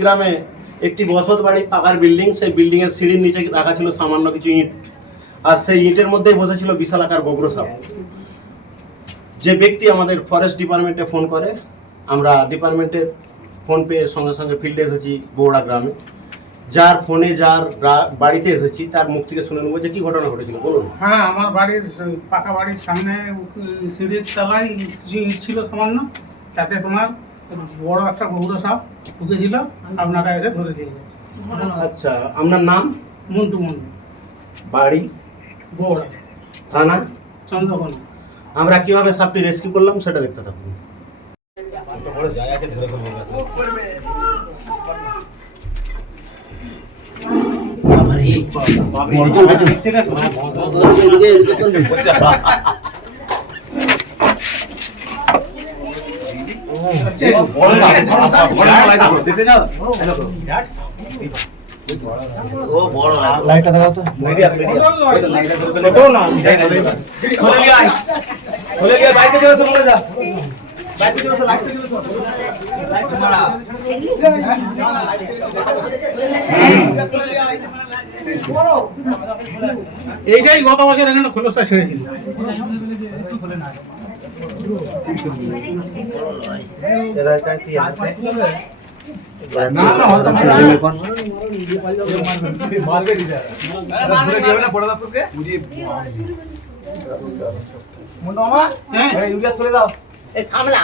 গ্রামে একটি বসত বাড়ি পাকার বিল্ডিং সেই বিল্ডিং এর সিঁড়ির নিচে রাখা ছিল সামান্য কিছু ইট। আর সেই ইটের মধ্যেই বসেছিল বিশাল আকার গোগ্র সাপ যে ব্যক্তি আমাদের ফরেস্ট ডিপার্টমেন্টে ফোন করে, আমরা ডিপার্টমেন্টের ফোন পেয়ে সঙ্গে সঙ্গে ফিল্ডে এসেছি বৌড়া গ্রামে। যার ফোনে যার বাড়িতে এসেছি তার মুখ থেকে শুনে নেব যে কি ঘটনা ঘটেছিল বলুন। হ্যাঁ আমার বাড়ির পাকা বাড়ির সামনে সিঁড়ির তলায় কিছু ইট ছিল সামান্য তাতে তোমার বড় একটা গৌর সাপ ঢুকেছিল আপনারা এসে ধরে দিয়ে গেছে। আচ্ছা আপনার নাম? মন্টু মন্টু। বাড়ি? বড়। থানা? চন্দ্রকোনা। আমরা কীভাবে সাপটি রেস্কিউ করলাম সেটা দেখতে থাকুন। লাইটটা দেখাও তো ছোট না খুলে নিয়ে আয় খুলে নিয়ে বাইকে চলে এসে বলে যা বাইকে চলে এসে লাগতে চলে এইটাই গত বছর এখানে খোলসটা ছেড়েছিল। না না হয়তো এই থামলা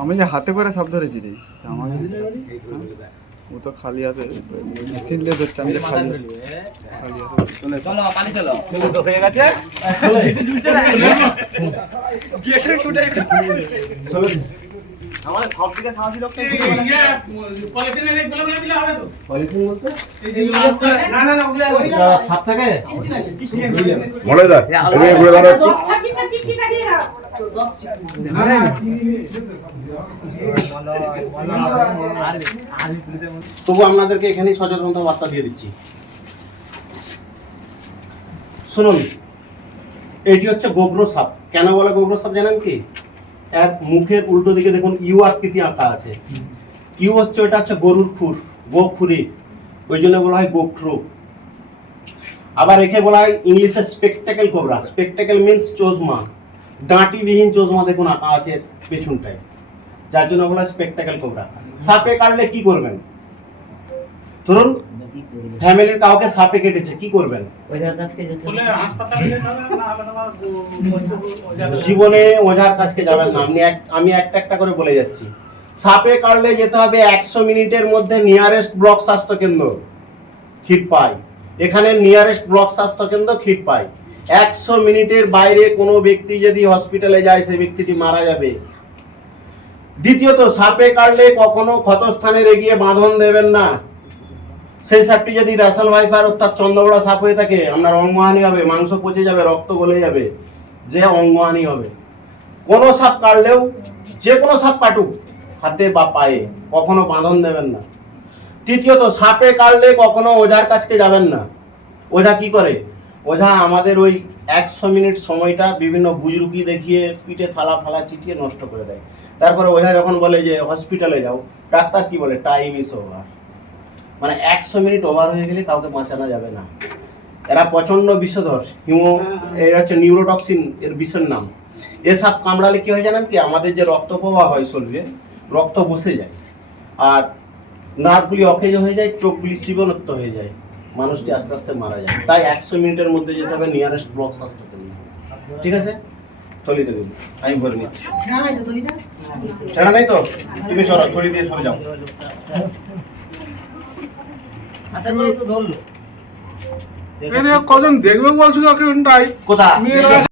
আমি যে হাতে করে সাপ ধরেছি রে। ও তো খালি হাতে, মেশিন দিয়ে ধরছে, আমি খালি খালি গেছে আমার সব দিকে সাহায্য লোক মনে তবু আপনাদেরকে এখানেই সচেতনতা বার্তা দিয়ে দিচ্ছি। শুনুন এটি হচ্ছে গোগ্র সাপ। কেন বলে গোগ্র সাপ জানেন কি? এক মুখের উল্টো দিকে দেখুন ইউ আকৃতি আঁকা আছে। ইউ হচ্ছে ওটা হচ্ছে গরুর খুর, গোখুরি। ওই জন্য বলা হয় গোখ্র। আবার একে বলা হয় ইংলিশে স্পেকটাকেল কোবরা স্পেকটাকেল মিন্স চোজমা ডাঁটিবিহীন চোজমা দেখুন আঁকা আছে পেছনটায়। যার জন্য বলা হয় স্পেকটাকেল কোবরা সাপে কাটলে কি করবেন? ধরুন ফ্যামিলির কাউকে সাপে কেটেছে কি করবেন? ওইটার কাছে যেতে বলে হাসপাতালে যেতে হবে না হলে তোমার ও- জীবনে ওঝার কাছে যাবেন না আমি আমি একটা একটা করে বলে যাচ্ছি। সাপে কাটলে যেতে হবে একশো মিনিটের মধ্যে নিয়ারেস্ট ব্লক স্বাস্থ্য কেন্দ্র খিটপাই। এখানে নিয়ারেস্ট ব্লক স্বাস্থ্য কেন্দ্র খিটপাই। একশো মিনিটের বাইরে কোনো ব্যক্তি যদি হসপিটালে যায় সে ব্যক্তিটি মারা যাবে। দ্বিতীয়ত সাপে কাটলে কখনো ক্ষতস্থানে রেগিয়ে বাঁধন দেবেন না। সেই সাপটি যদি র্যাসেল ভাইফার অর্থাৎ চন্দ্রবড়া সাপ হয়ে থাকে, আপনার অঙ্গহানি হবে, মাংস পচে যাবে, রক্ত গলে যাবে, যে অঙ্গহানি হবে। কোনো সাপ কাটলেও, যে কোনো সাপ কাটুক, হাতে বা পায়ে, কখনো বাঁধন দেবেন না। তৃতীয়ত, সাপে কাটলে কখনো ওঝার কাছকে যাবেন না। ওঝা কি করে? ওঝা আমাদের ওই একশো মিনিট সময়টা বিভিন্ন বুজরুকি দেখিয়ে, পিঠে থালা ফালা চিটিয়ে নষ্ট করে দেয়। তারপরে ওঝা যখন বলে যে, হসপিটালে যাও, ডাক্তার কি বলে? টাইম ইস ওভার মানে একশো মিনিট ওভার হয়ে গেলে কাউকে বাঁচানো যাবে না। এরা প্রচণ্ড বিষধর হিমো এর হচ্ছে নিউরোটক্সিন এর বিষের নাম। এ সাপ কামড়ালে কি হয় জানেন কি? আমাদের যে রক্ত প্রবাহ হয় শরীরে রক্ত বসে যায়। আর নার্ভগুলি অকেজ হয়ে যায় চোখগুলি জীবনত্ব হয়ে যায়। মানুষটি আস্তে আস্তে মারা যায়। তাই একশো মিনিটের মধ্যে যেতে হবে নিয়ারেস্ট ব্লক স্বাস্থ্য কেন্দ্র ঠিক আছে? থলিতে দেবো। আমি ভরে নিচ্ছি। ছেড়া নাই তো? তুমি সরো থলি দিয়ে সরে যাও হাতে করে তো ধরলো এখানে কজন দেখবে বলছিল ওকে কোথা মেয়েরা